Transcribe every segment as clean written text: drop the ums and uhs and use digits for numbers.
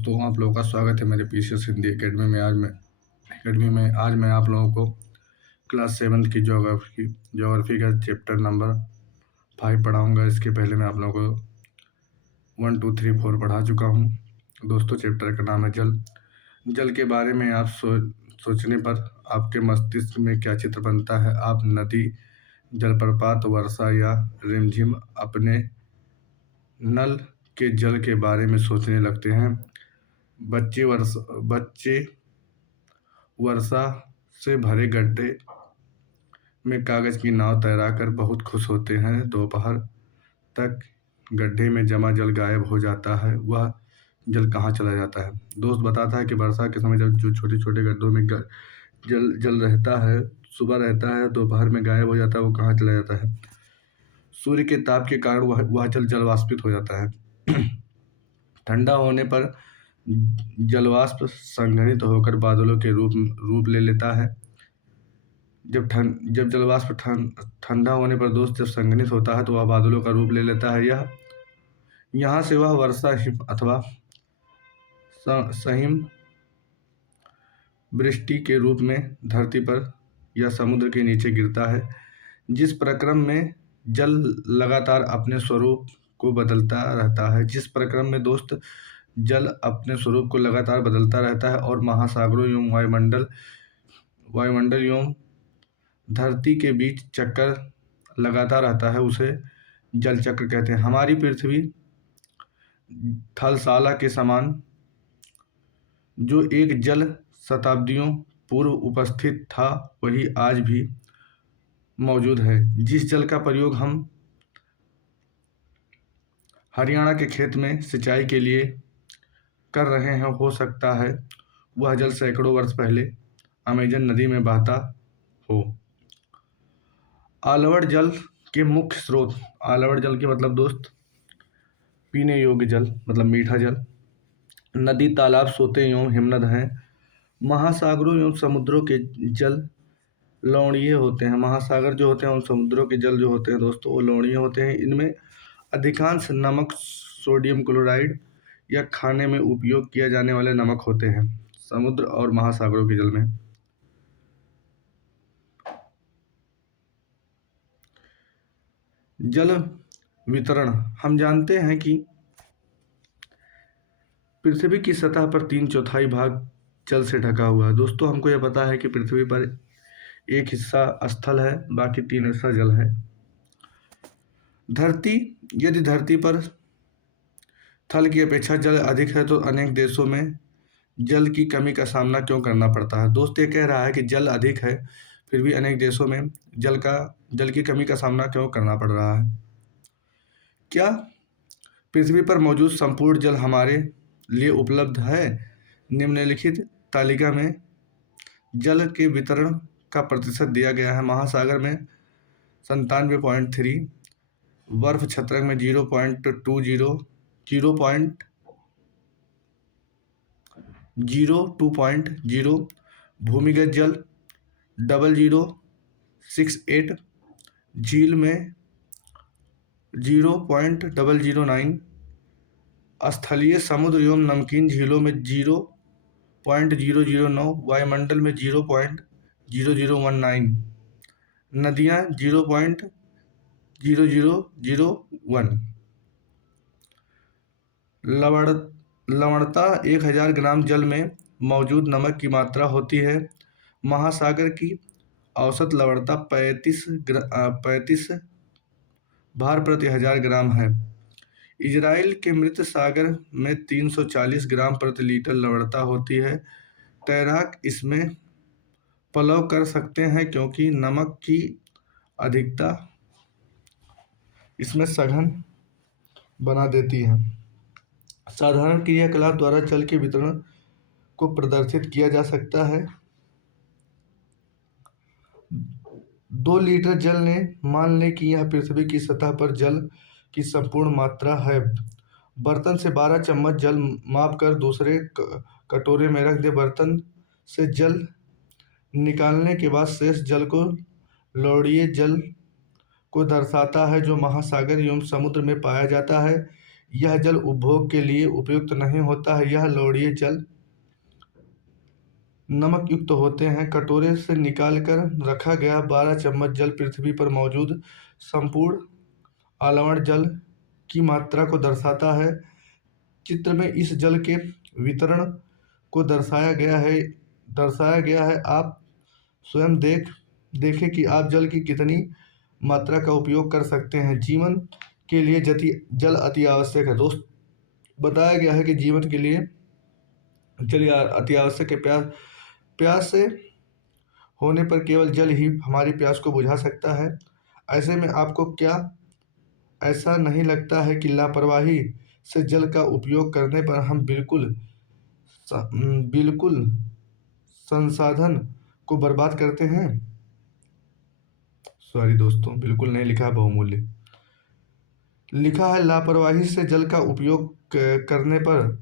तो आप लोगों का स्वागत है मेरे पीसीएस हिंदी एकेडमी में आप लोगों को क्लास 7th की ज्योग्राफी का चैप्टर नंबर 5 पढ़ाऊंगा। इसके पहले मैं आप लोगों को 1 2 3 4 पढ़ा चुका हूं। दोस्तों, चैप्टर का नाम है जल। जल के बारे में आप सोचने पर आपके मस्तिष्क में क्या चित्र बनता है? आप नदी, जलप्रपात, वर्षा या रिमझिम अपने नल के जल के बारे में सोचने लगते हैं। बच्चे वर्षा से भरे गड्ढे में कागज की नाव तैराकर बहुत खुश होते हैं। दोपहर तक गड्ढे में जमा जल गायब हो जाता है। वह जल कहाँ चला जाता है? दोस्त बताता है कि वर्षा के समय जब जो छोटे छोटे गड्ढों में जल जल रहता है, सुबह रहता है, दोपहर में गायब हो जाता है, वो कहाँ चला जाता है? सूर्य के ताप के कारण वह जल वाष्पित हो जाता है। ठंडा होने पर जलवाष्प संघनित होकर बादलों के रूप ले लेता है। जब जलवाष्प ठंडा होने पर दोस्त जब संघनित होता है तो वह बादलों का रूप ले लेता है। यहाँ से वह वर्षा अथवा सहिम वृष्टि के रूप में धरती पर या समुद्र के नीचे गिरता है। जिस प्रक्रम में जल लगातार अपने स्वरूप को बदलता रहता है जल अपने स्वरूप को लगातार बदलता रहता है और महासागरों एवं वायुमंडल एवं धरती के बीच चक्कर लगाता रहता है, उसे जल चक्र कहते हैं। हमारी पृथ्वी थलशाला के समान, जो एक जल शताब्दियों पूर्व उपस्थित था, वही आज भी मौजूद है। जिस जल का प्रयोग हम हरियाणा के खेत में सिंचाई के लिए कर रहे हैं, हो सकता है वह जल सैकड़ों वर्ष पहले अमेजन नदी में बहता हो। आलवड़ जल के मुख्य स्रोत। आलवड़ जल के मतलब दोस्त पीने योग्य जल, मतलब मीठा जल। नदी, तालाब, सोते एवं हिमनद हैं। महासागरों एवं समुद्रों के जल लवणीय होते हैं। महासागर जो होते हैं उन समुद्रों के जल जो होते हैं दोस्तों, वो लवणीय होते हैं। इनमें अधिकांश नमक सोडियम क्लोराइड या खाने में उपयोग किया जाने वाले नमक होते हैं। समुद्र और महासागरों के जल में जल वितरण। हम जानते हैं कि पृथ्वी की सतह पर 3/4 भाग जल से ढका हुआ है। दोस्तों, हमको यह पता है कि पृथ्वी पर एक हिस्सा स्थल है, बाकी 3 हिस्सा जल है। यदि धरती पर थल की अपेक्षा जल अधिक है तो अनेक देशों में जल की कमी का सामना क्यों करना पड़ता है? दोस्त, ये कह रहा है कि जल अधिक है फिर भी अनेक देशों में जल की कमी का सामना क्यों करना पड़ रहा है? क्या पृथ्वी पर मौजूद संपूर्ण जल हमारे लिए उपलब्ध है? निम्नलिखित तालिका में जल के वितरण का प्रतिशत दिया गया है। महासागर में 97.3, बर्फ क्षत्रक में 0.20, भूमिगत जल 0068, झील में 0.009, स्थलीय समुद्र एवं नमकीन झीलों में 0.009, वायुमंडल में 0.0019, नदियाँ 0.0001। लवणता 1000 ग्राम जल में मौजूद नमक की मात्रा होती है। महासागर की औसत लवणता 35 भार प्रति 1000 ग्राम है। इजराइल के मृत सागर में 340 ग्राम प्रति लीटर लवणता होती है। तैराक इसमें पलव कर सकते हैं क्योंकि नमक की अधिकता इसमें सघन बना देती है। साधारण क्रियाकलाप द्वारा जल के वितरण को प्रदर्शित किया जा सकता है। 2 लीटर जल ने, मान लें कि यह पृथ्वी की सतह पर जल की संपूर्ण मात्रा है। बर्तन से 12 चम्मच जल माप कर दूसरे कटोरे में रख दे। बर्तन से जल निकालने के बाद शेष जल को लवणीय जल को दर्शाता है, जो महासागर एवं समुद्र में पाया जाता है। यह जल उपभोग के लिए उपयुक्त नहीं होता है। यह लवणीय जल नमक युक्त होते हैं। कटोरे से निकालकर रखा गया 12 चम्मच जल पृथ्वी पर मौजूद संपूर्ण आलवण जल की मात्रा को दर्शाता है। चित्र में इस जल के वितरण को दर्शाया गया है। आप स्वयं देखें कि आप जल की कितनी मात्रा का उपयोग कर सकते हैं। जीवन के लिए जल अति आवश्यक है। दोस्त बताया गया है कि जीवन के लिए जल अति आवश्यक है। प्यास से होने पर केवल जल ही हमारी प्यास को बुझा सकता है। ऐसे में आपको क्या ऐसा नहीं लगता है कि लापरवाही से जल का उपयोग करने पर हम बिल्कुल संसाधन को बर्बाद करते हैं? सॉरी दोस्तों, बिल्कुल नहीं लिखा है बहुमूल्य, लिखा है लापरवाही से जल का उपयोग करने पर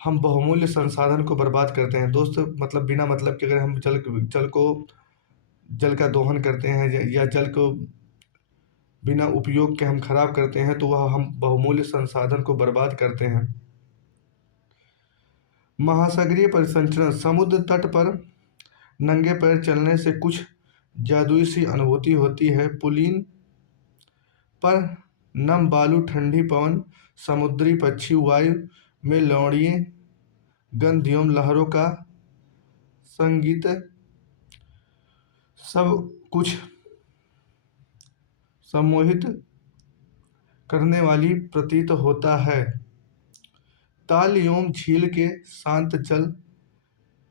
हम बहुमूल्य संसाधन को बर्बाद करते हैं। दोस्त मतलब बिना मतलब के अगर हम जल का दोहन करते हैं या जल को बिना उपयोग के हम खराब करते हैं तो वह हम बहुमूल्य संसाधन को बर्बाद करते हैं। महासागरीय परिसंचरण। समुद्र तट पर नंगे पैर चलने से कुछ जादुई सी अनुभूति होती है। पुलिन पर नम बालू, ठंडी पवन, समुद्री पक्षी, वायु में लवणीय गंध एवं लहरों का संगीत सब कुछ सम्मोहित करने वाली प्रतीत होता है। ताल एवं झील के शांत जल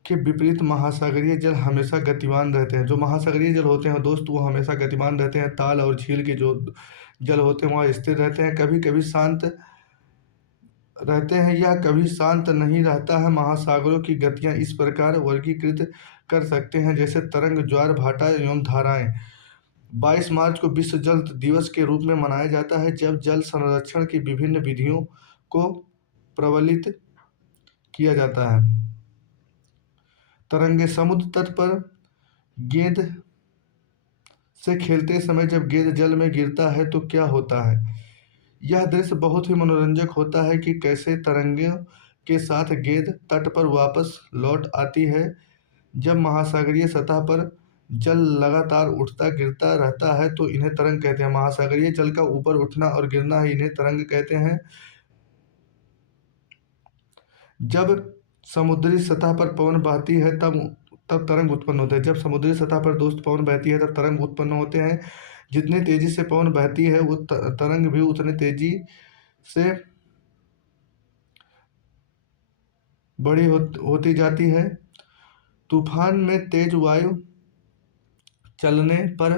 के विपरीत महासागरीय जल हमेशा गतिमान रहते हैं। जो महासागरीय जल होते हैं दोस्त वो हमेशा गतिमान रहते हैं। ताल और झील के जो जल होते हैं वह स्थिर रहते हैं, कभी कभी शांत रहते हैं। यह कभी शांत नहीं रहता है। महासागरों की गतियाँ इस प्रकार वर्गीकृत कर सकते हैं जैसे तरंग, ज्वार भाटा एवं धाराएं। 22 मार्च को विश्व जल दिवस के रूप में मनाया जाता है, जब जल संरक्षण की विभिन्न विधियों को प्रबलित किया जाता है। तरंगे। समुद्र तट पर गेंद से खेलते समय जब गेंद जल में गिरता है तो क्या होता है? यह दृश्य बहुत ही मनोरंजक होता है कि कैसे तरंगों के साथ गेंद तट पर वापस लौट आती है। जब महासागरीय सतह पर जल लगातार उठता गिरता रहता है तो इन्हें तरंग कहते हैं। महासागरीय जल का ऊपर उठना और गिरना ही इन्हें तरंग कहते हैं। जब समुद्री सतह पर पवन बहती है तब तरंग उत्पन्न होते हैं। जब समुद्री सतह पर दोस्त पवन बहती है तब तरंग उत्पन्न होते हैं। जितनी तेजी से पवन बहती है वो तरंग भी उतनी तेजी से बड़ी होती जाती है। तूफान में तेज वायु चलने पर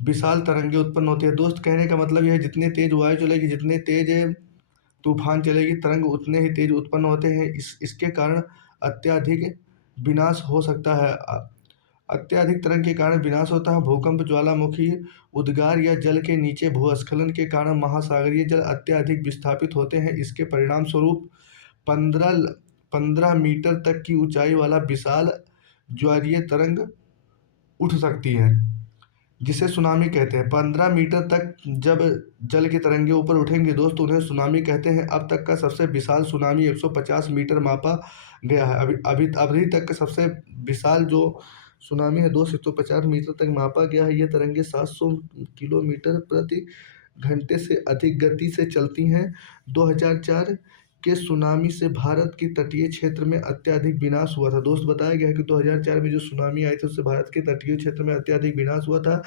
विशाल तरंगे उत्पन्न होती है। दोस्त कहने का मतलब यह है जितनी तेज वायु चलेगी, जितने तेज तूफान चलेगी, तरंग उतने ही तेज उत्पन्न होते हैं। इसके कारण अत्यधिक विनाश हो सकता है। अत्यधिक तरंग के कारण विनाश होता है। भूकंप, ज्वालामुखी उद्गार या जल के नीचे भूस्खलन के कारण महासागरीय जल अत्यधिक विस्थापित होते हैं। इसके परिणाम स्वरूप 15 मीटर तक की ऊंचाई वाला विशाल ज्वारीय तरंग उठ सकती है, जिसे सुनामी कहते हैं। 15 मीटर तक जब जल की तरंगे ऊपर उठेंगे दोस्त उन्हें सुनामी कहते हैं। अब तक का सबसे विशाल सुनामी 150 मीटर मापा गया है। अभी तक का सबसे विशाल जो सुनामी है दोस्त 150 मीटर तक मापा गया है। ये तरंगे 700 किलोमीटर प्रति घंटे से अधिक गति से चलती हैं। 2004 के सुनामी से भारत की तटीय क्षेत्र में अत्यधिक विनाश हुआ था। दोस्त बताया गया है कि 2004 में जो सुनामी आई थी उससे भारत के तटीय क्षेत्र में अत्यधिक विनाश हुआ था।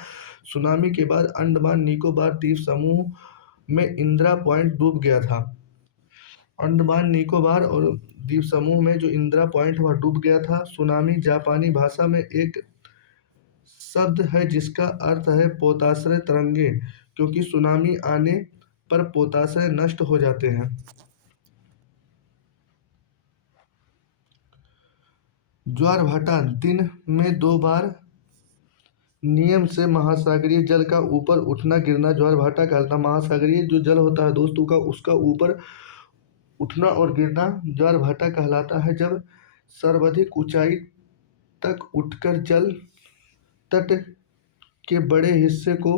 सुनामी के बाद अंडमान निकोबार द्वीप समूह में इंदिरा पॉइंट डूब गया था। अंडमान निकोबार और द्वीप समूह में जो इंदिरा पॉइंट वह डूब गया था। सुनामी जापानी भाषा में एक शब्द है जिसका अर्थ है पोताश्रय तरंगे, क्योंकि सुनामी आने पर पोताश्रय नष्ट हो जाते हैं। ज्वार भाटा। दिन में 2 बार नियम से महासागरीय जल का ऊपर उठना गिरना ज्वार भाटा कहलाता है। महासागरीय जो जल होता है दोस्तों का उसका ऊपर उठना और गिरना ज्वार भाटा कहलाता है। जब सर्वाधिक ऊंचाई तक उठकर जल तट के बड़े हिस्से को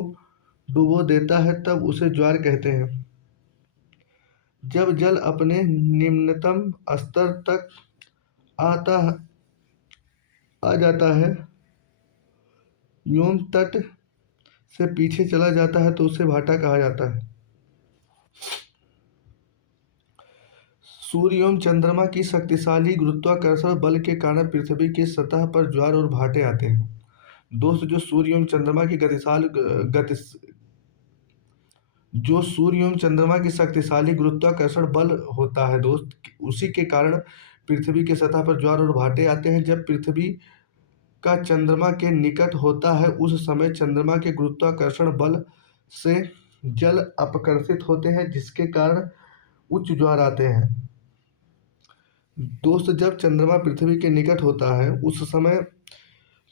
डुबो देता है तब उसे ज्वार कहते हैं। जब जल अपने निम्नतम स्तर तक आता आ जाता है एवं तट से पीछे चला जाता है तो उसे भाटा कहा जाता है। सूर्य एवं चंद्रमा की शक्तिशाली गुरुत्वाकर्षण बल के कारण पृथ्वी की सतह पर ज्वार और भाटे आते हैं। दोस्त जो सूर्य एवं चंद्रमा की गति जो सूर्य एवं चंद्रमा की शक्तिशाली गुरुत्वाकर्षण बल होता है दोस्त, उसी के कारण पृथ्वी की सतह पर ज्वार और भाटे आते हैं। जब पृथ्वी का चंद्रमा के निकट होता है उस समय चंद्रमा के गुरुत्वाकर्षण बल से जल अपकर्षित होते हैं जिसके कारण उच्च ज्वार आते हैं। दोस्त जब चंद्रमा पृथ्वी के निकट होता है उस समय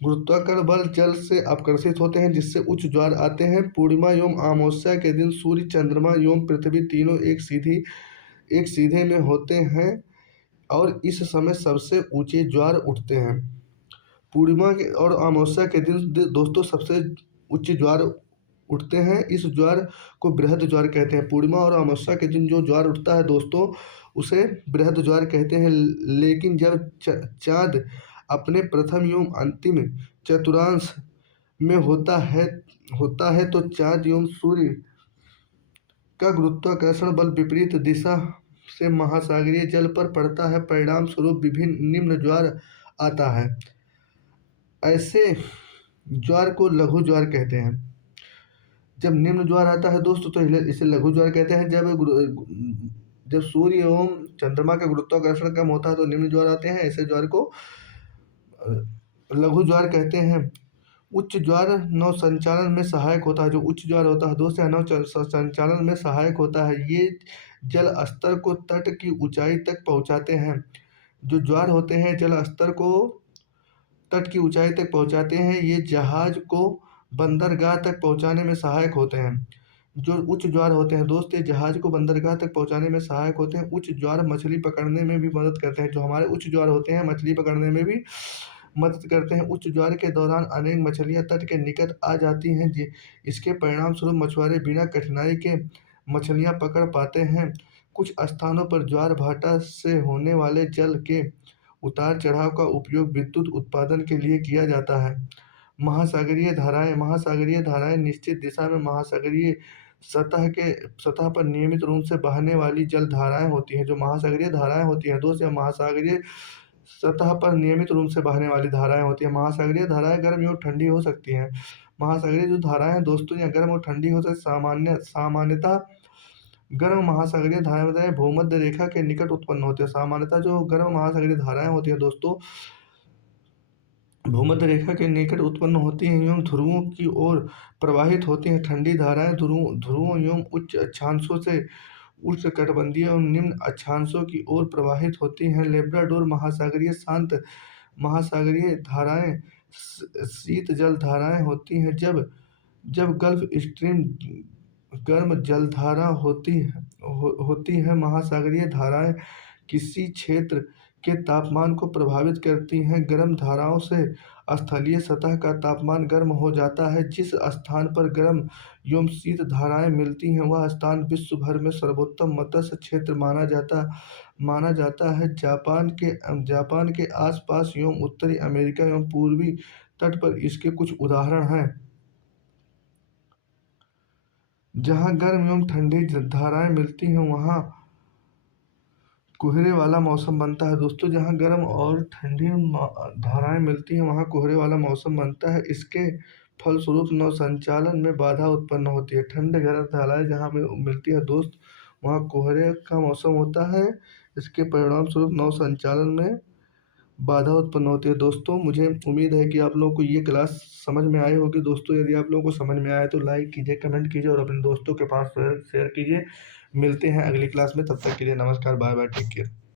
गुरुत्वाकर्षण बल जल से अपकर्षित होते हैं जिससे उच्च ज्वार आते हैं। पूर्णिमा एवं अमावस्या के दिन सूर्य चंद्रमा एवं पृथ्वी तीनों एक सीधे में होते हैं और इस समय सबसे ऊंचे ज्वार उठते हैं। पूर्णिमा के और अमावस्या के दिन दोस्तों सबसे उच्च ज्वार उठते हैं। इस ज्वार को बृहद ज्वार कहते हैं। पूर्णिमा और अमावस्या के दिन जो ज्वार उठता है दोस्तों उसे बृहद ज्वार कहते हैं। लेकिन जब चाँद अपने प्रथम एवं अंतिम चतुर्थांश में होता है तो चाँद एवं सूर्य का गुरुत्वाकर्षण बल विपरीत दिशा से महासागरीय जल पर पड़ता है। परिणाम स्वरूप विभिन्न निम्न ज्वार आता है। ऐसे ज्वार को लघु ज्वार कहते हैं। जब निम्न ज्वार आता है दोस्तों तो इसे लघु ज्वार कहते हैं। जब सूर्य एवं चंद्रमा का गुरुत्वाकर्षण कम होता है तो निम्न ज्वार आते हैं। ऐसे ज्वार को लघु ज्वार कहते हैं। उच्च ज्वार नौ संचालन में सहायक होता है। जो उच्च ज्वार होता है दोस्त नौ संचालन में सहायक होता है। ये जल स्तर को तट की ऊंचाई तक पहुंचाते हैं। जो ज्वार होते हैं जल स्तर को तट की ऊंचाई तक पहुंचाते हैं। ये जहाज को बंदरगाह तक पहुंचाने में सहायक होते हैं। जो उच्च ज्वार होते हैं दोस्त ये जहाज को बंदरगाह तक पहुंचाने में सहायक होते हैं। उच्च ज्वार मछली पकड़ने में भी मदद करते हैं। जो हमारे उच्च ज्वार होते हैं मछली पकड़ने में भी मदद करते हैं। उच्च ज्वार के दौरान अनेक मछलियां तट के निकट आ जाती हैं। इसके परिणाम स्वरूप मछुआरे बिना कठिनाई के मछलियां पकड़ पाते हैं। कुछ स्थानों पर ज्वार भाटा से होने वाले जल के उतार चढ़ाव का उपयोग विद्युत उत्पादन के लिए किया जाता है। महासागरीय धाराएं निश्चित दिशा में महासागरीय सतह पर नियमित रूप से बहने वाली जल धाराएं होती हैं। जो महासागरीय धाराएं होती हैं दोस्त या महासागरीय सतह पर नियमित रूप से बहने वाली धाराएं होती हैं। महासागरीय धाराएं गर्म एवं ठंडी हो सकती हैं। महासागरीय जो धाराएं हैं दोस्तों या गर्म और ठंडी हो सकती सामान्यतः गर्म महासागरीय धाराएं भूमध्य रेखा के निकट उत्पन्न होती है। सामान्यतः जो गर्म महासागरीय धाराएं होती है दोस्तों भूमध्य रेखा के निकट उत्पन्न होती हैं एवं ध्रुवों की ओर प्रवाहित होती हैं। ठंडी धाराएं ध्रुवों एवं उच्च अक्षांशों से उष्णकटिबंधीय एवं निम्न अक्षांशों की ओर प्रवाहित होती हैं। लेब्राडोर महासागरीय शांत महासागरीय धाराएं शीत जल धाराएं होती हैं। जब गल्फ स्ट्रीम गर्म जलधारा होती है। महासागरीय धाराएं किसी क्षेत्र के तापमान को प्रभावित करती हैं। गर्म धाराओं से स्थलीय सतह का तापमान गर्म हो जाता है। जिस स्थान पर गर्म एवं शीत धाराएं मिलती हैं वह स्थान विश्व भर में सर्वोत्तम मत्स्य क्षेत्र माना जाता है। जापान के आसपास एवं उत्तरी अमेरिका एवं पूर्वी तट पर इसके कुछ उदाहरण हैं। जहाँ गर्म एवं ठंडी धाराएं मिलती हैं वहाँ कोहरे वाला मौसम बनता है। दोस्तों जहाँ गर्म और ठंडी धाराएं मिलती हैं वहाँ कोहरे वाला मौसम बनता है। इसके फलस्वरूप नौ संचालन में बाधा उत्पन्न होती है। ठंड गर्म धाराएं जहाँ मिलती है दोस्त वहाँ कोहरे का मौसम होता है। इसके परिणाम स्वरूप नौ संचालन में बाधा उत्पन्न होती है। दोस्तों मुझे उम्मीद है कि आप लोगों को ये क्लास समझ में आई होगी। दोस्तों यदि आप लोगों को समझ में आया तो लाइक कीजिए, कमेंट कीजिए और अपने दोस्तों के पास शेयर कीजिए। मिलते हैं अगली क्लास में, तब तक के लिए नमस्कार, बाय बाय, टेक केयर।